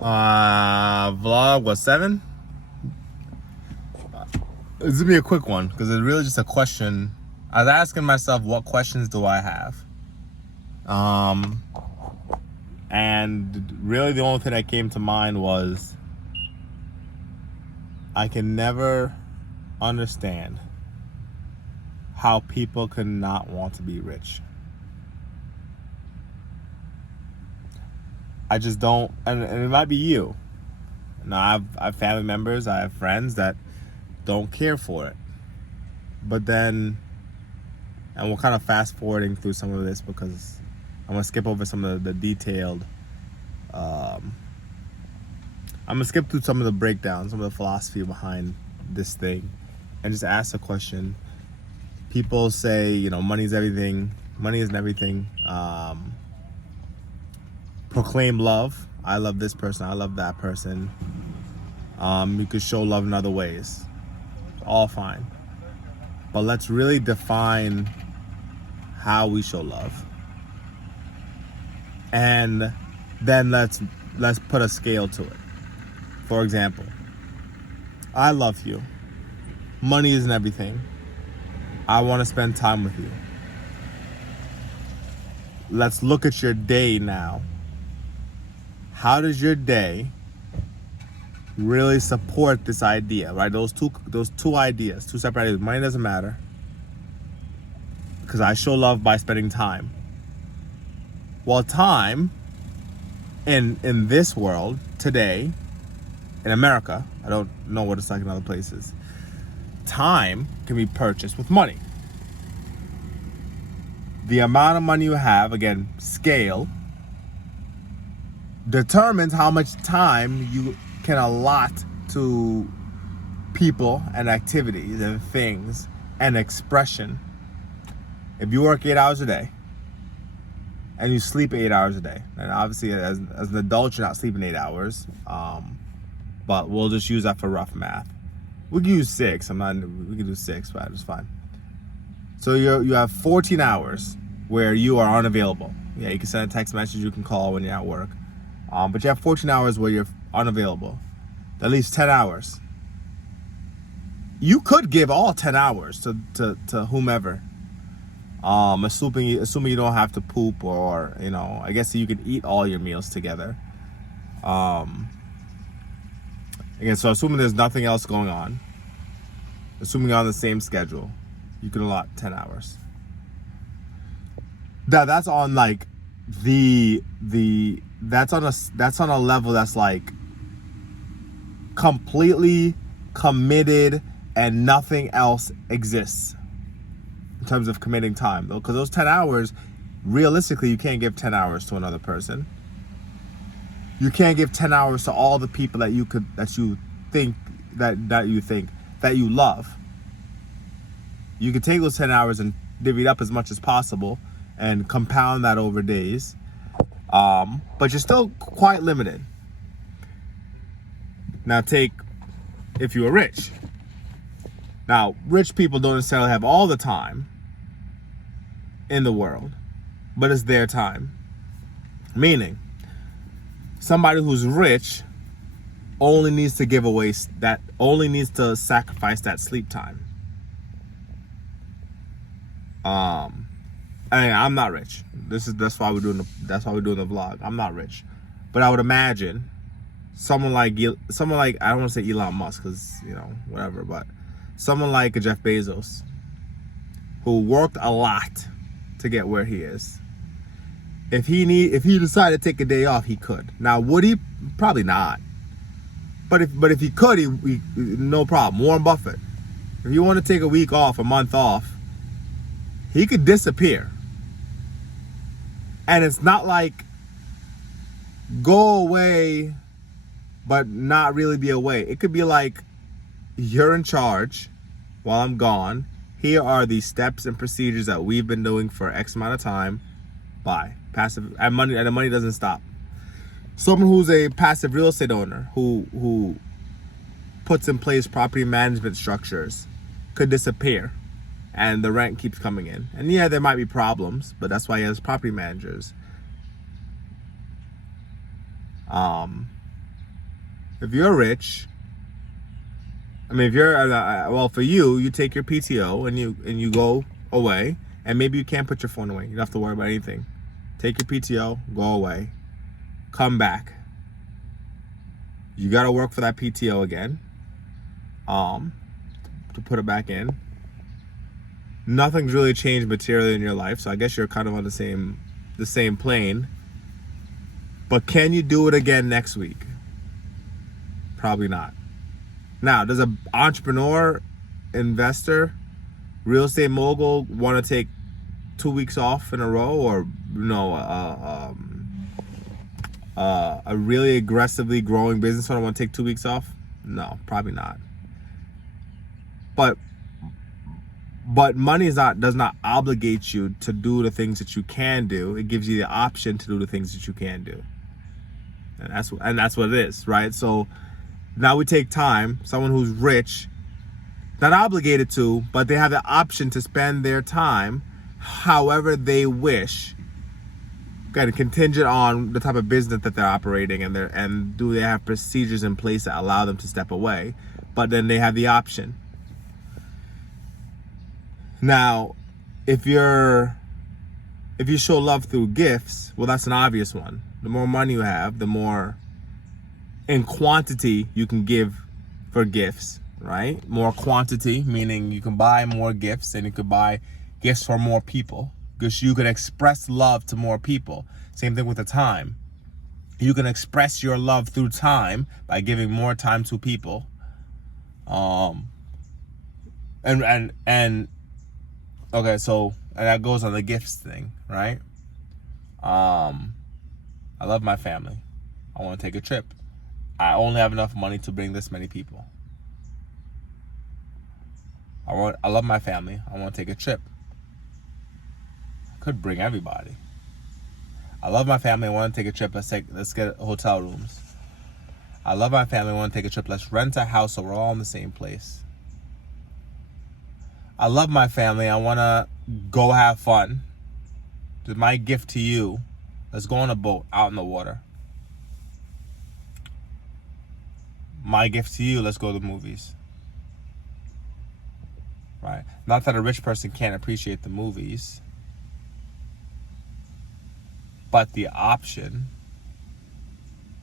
Vlog was 7. This will be a quick one because it's really just a question. I was asking myself, what questions do I have? And really the only thing that came to mind was I can never understand how people can not want to be rich. I just don't, and it might be you. Now I have family members, I have friends that don't care for it. But then, and we're kind of fast forwarding through some of this because I'm gonna skip over some of the detailed. I'm gonna skip through some of the breakdowns, some of the philosophy behind this thing, and just ask a question. People say, money is everything. Money isn't everything. Proclaim love. I love this person. I love that person. You could show love in other ways. All fine. But let's really define how we show love. And then let's put a scale to it. For example, I love you. Money isn't everything. I want to spend time with you. Let's look at your day now. How does your day really support this idea, right? Those two ideas, two separate ideas. Money doesn't matter because I show love by spending time. Well, time in this world today, in America, I don't know what it's like in other places, time can be purchased with money. The amount of money you have, again, scale, determines how much time you can allot to people and activities and things and expression. If you work 8 hours a day and you sleep 8 hours a day, and obviously as an adult you're not sleeping 8 hours, but we'll just use that for rough math. We can use 6. We can do 6, but it's fine. So you have 14 hours where you are unavailable. Yeah, you can send a text message, you can call when you're at work. But you have 14 hours where you're unavailable. That leaves 10 hours. You could give all 10 hours to whomever. Assuming you don't have to poop or, I guess you could eat all your meals together. Again, so assuming there's nothing else going on, assuming you're on the same schedule, you can allot 10 hours. That's on like that's on a level that's like completely committed and nothing else exists in terms of committing time, though, because those 10 hours, realistically, you can't give 10 hours to another person. You can't give 10 hours to all the people that you think that you love. You could take those 10 hours and divvy it up as much as possible and compound that over days. But you're still quite limited. Now take, if you are rich. Now, rich people don't necessarily have all the time in the world, but it's their time. Meaning, somebody who's rich only needs to sacrifice that sleep time. I'm not rich. That's why we're doing the vlog. I'm not rich, but I would imagine someone like I don't want to say Elon Musk because whatever, but someone like Jeff Bezos, who worked a lot to get where he is. If he decided to take a day off, he could. Now, would he? Probably not. But if he could, he no problem. Warren Buffett, if you want to take a week off, a month off, he could disappear. And it's not like go away, but not really be away. It could be like, you're in charge while I'm gone. Here are the steps and procedures that we've been doing for X amount of time. Bye. Passive, and the money doesn't stop. Someone who's a passive real estate owner who puts in place property management structures could disappear, and the rent keeps coming in. And yeah, there might be problems, but that's why he has property managers. if you're rich, I mean, if you're well, for you, you take your PTO and you go away, and maybe you can't put your phone away. You don't have to worry about anything. Take your PTO, go away, come back. You gotta work for that PTO again, to put it back in. Nothing's really changed materially in your life, so I guess you're kind of on the same plane. But can you do it again next week? Probably not. Now, does an entrepreneur, investor, real estate mogul want to take 2 weeks off in a row, or a really aggressively growing business owner want to take 2 weeks off? No, probably not. But money does not obligate you to do the things that you can do. It gives you the option to do the things that you can do, and that's what it is, right? So now we take time. Someone who's rich, not obligated to, but they have the option to spend their time however they wish. Again, contingent on the type of business that they're operating, and do they have procedures in place that allow them to step away? But then they have the option. Now, if you show love through gifts, well, that's an obvious one. The more money you have, the more in quantity you can give for gifts, right? More quantity, meaning you can buy more gifts, and you could buy gifts for more people, because you can express love to more people. Same thing with the time. You can express your love through time by giving more time to people. Okay, so, and that goes on the gifts thing, right? I love my family. I want to take a trip. I only have enough money to bring this many people. I love my family. I want to take a trip. I could bring everybody. I love my family. I want to take a trip. Let's get hotel rooms. I love my family. I want to take a trip. Let's rent a house so we're all in the same place. I love my family. I want to go have fun. My gift to you, let's go on a boat out in the water. My gift to you, let's go to the movies. Right? Not that a rich person can't appreciate the movies, but the option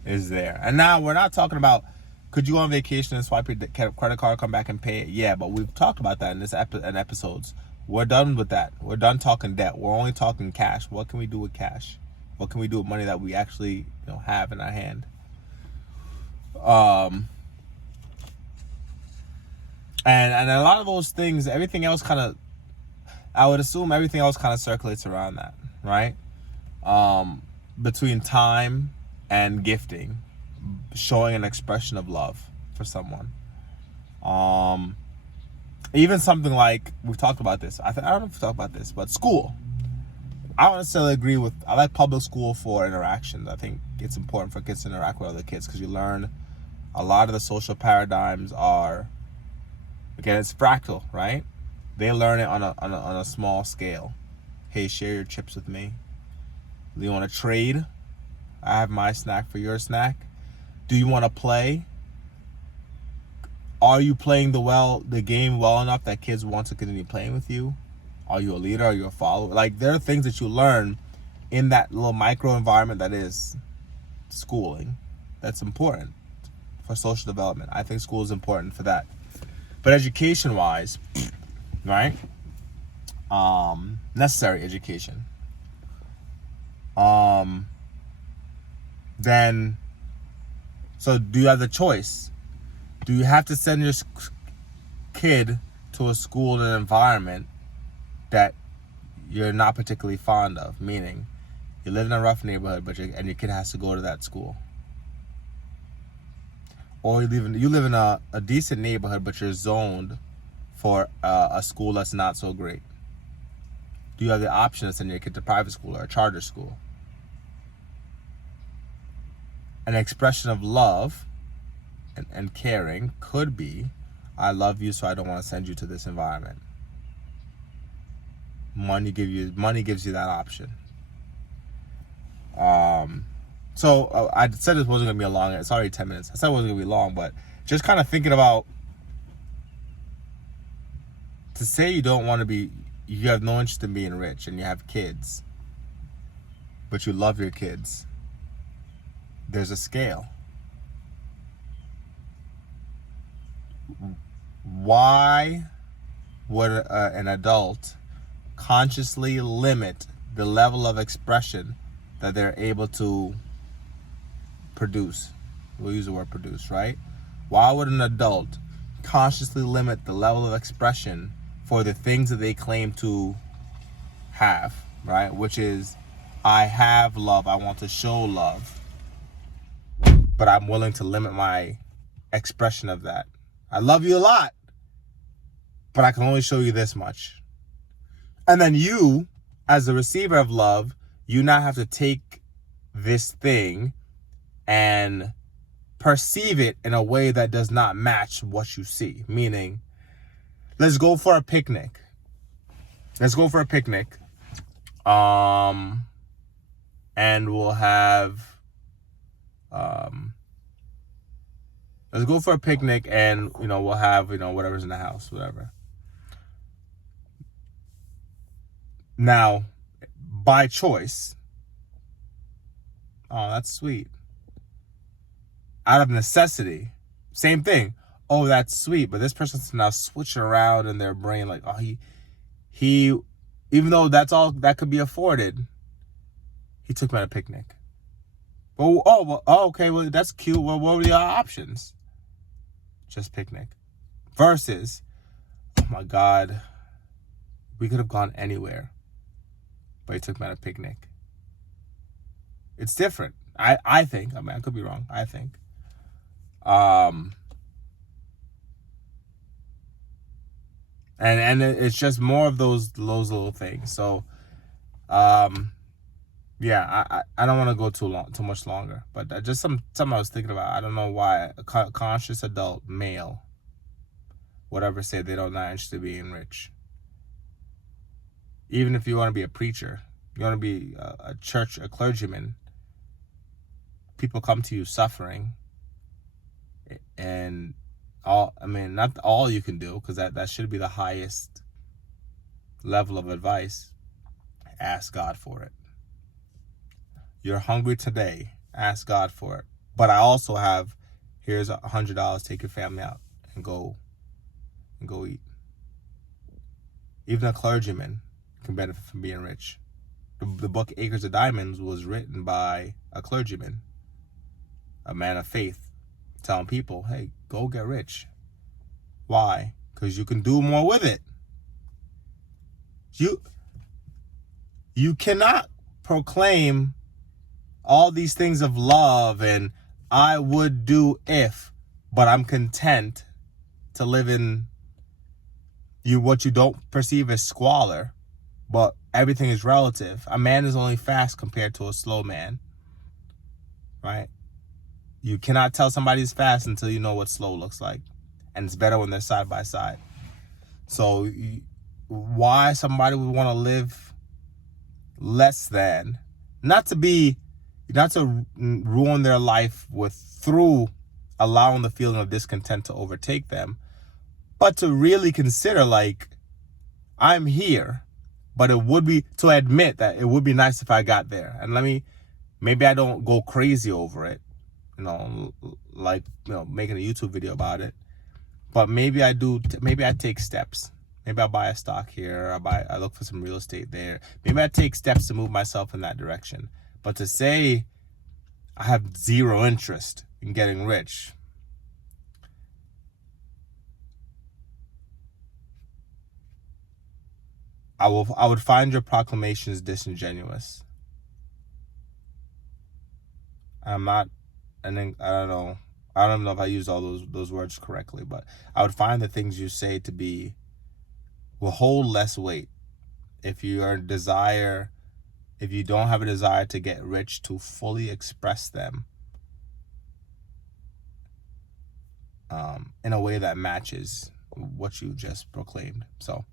is there. And now we're not talking about, could you go on vacation and swipe your credit card, come back and pay it? Yeah, but we've talked about that in episodes. We're done with that. We're done talking debt. We're only talking cash. What can we do with cash? What can we do with money that we actually have in our hand? And a lot of those things, everything else kind of, I would assume everything else kind of circulates around that, right? Between time and gifting, showing an expression of love for someone. Even something like, we've talked about this. I don't know if we've talked about this, but school. I don't necessarily agree with, I like public school for interactions. I think it's important for kids to interact with other kids because you learn a lot of the social paradigms are, again, it's fractal, right? They learn it on a small scale. Hey, share your chips with me. Do you want to trade? I have my snack for your snack. Do you want to play? Are you playing the game well enough that kids want to continue playing with you? Are you a leader? Are you a follower? Like, there are things that you learn in that little micro environment that is schooling that's important for social development. I think school is important for that. But education-wise, right? Necessary education. Then, so do you have the choice? Do you have to send your kid to a school and an environment that you're not particularly fond of? Meaning, you live in a rough neighborhood, and your kid has to go to that school. Or you live in a decent neighborhood, but you're zoned for a school that's not so great. Do you have the option to send your kid to private school or a charter school? An expression of love and caring could be, I love you, so I don't want to send you to this environment. Money gives you that option. So I said this wasn't gonna be a long. It's already 10 minutes. I said it wasn't gonna be long, but just kind of thinking about, to say you don't want to be, you have no interest in being rich, and you have kids, but you love your kids. There's a scale. Why would an adult consciously limit the level of expression that they're able to produce? We'll use the word produce, right? Why would an adult consciously limit the level of expression for the things that they claim to have, right? Which is, I have love, I want to show love, but I'm willing to limit my expression of that. I love you a lot, but I can only show you this much. And then you, as the receiver of love, you now have to take this thing and perceive it in a way that does not match what you see. Meaning, let's go for a picnic. Let's go for a picnic. And we'll have, let's go for a picnic and, we'll have, whatever's in the house, whatever. Now, by choice, oh, that's sweet. Out of necessity, same thing. Oh, that's sweet. But this person's now switching around in their brain like, oh, he, even though that's all that could be afforded, he took me on a picnic. Okay, well, that's cute. Well, what were the options? Just picnic. Versus, oh my God, we could have gone anywhere, but he took me on a picnic. It's different. I think. I mean, I could be wrong. I think. And it's just more of those little things. So, yeah, I don't want to go too much longer, but just something I was thinking about. I don't know why a conscious adult male would ever say they don't not interested in being rich. Even if you want to be a preacher, you want to be a clergyman, people come to you suffering, and not all you can do, because that should be the highest level of advice. Ask God for it. You're hungry today, ask God for it. But I also have, here's $100, take your family out and go eat. Even a clergyman can benefit from being rich. The book Acres of Diamonds was written by a clergyman, a man of faith, telling people, hey, go get rich. Why? Because you can do more with it. You cannot proclaim all these things of love and I would do if, but I'm content to live in what you don't perceive as squalor, but everything is relative. A man is only fast compared to a slow man, right? You cannot tell somebody's fast until you know what slow looks like, and it's better when they're side by side. So why somebody would want to live less than, not to ruin their life through allowing the feeling of discontent to overtake them, but to really consider, like, I'm here, but it would be, to admit that it would be nice if I got there. And maybe I don't go crazy over it, making a YouTube video about it, but maybe I do. Maybe I take steps. Maybe I buy a stock here. I look for some real estate there. Maybe I take steps to move myself in that direction. But to say I have zero interest in getting rich, I would find your proclamations disingenuous. I'm not, and then I don't know if I used all those words correctly, but I would find the things you say will hold less weight if you don't have a desire to get rich, to fully express them in a way that matches what you just proclaimed. So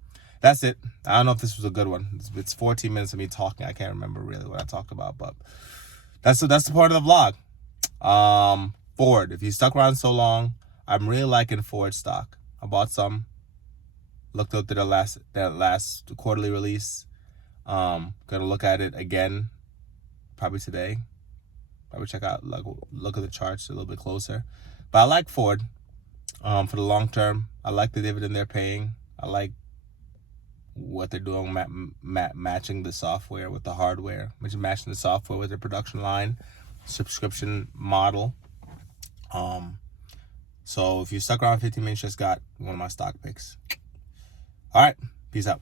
that's it. I don't know if this was a good one. It's 14 minutes of me talking. I can't remember really what I talked about, but that's the part of the vlog. Ford. If you stuck around so long, I'm really liking Ford stock. I bought some. Looked up to their last quarterly release. Gonna look at it again, probably today. Probably check out, look at the charts a little bit closer. But I like Ford. For the long term, I like the dividend they're paying. I like what they're doing, matching the software with the hardware, matching the software with their production line, subscription model. So if you stuck around 15 minutes, just got one of my stock picks. All right, peace out.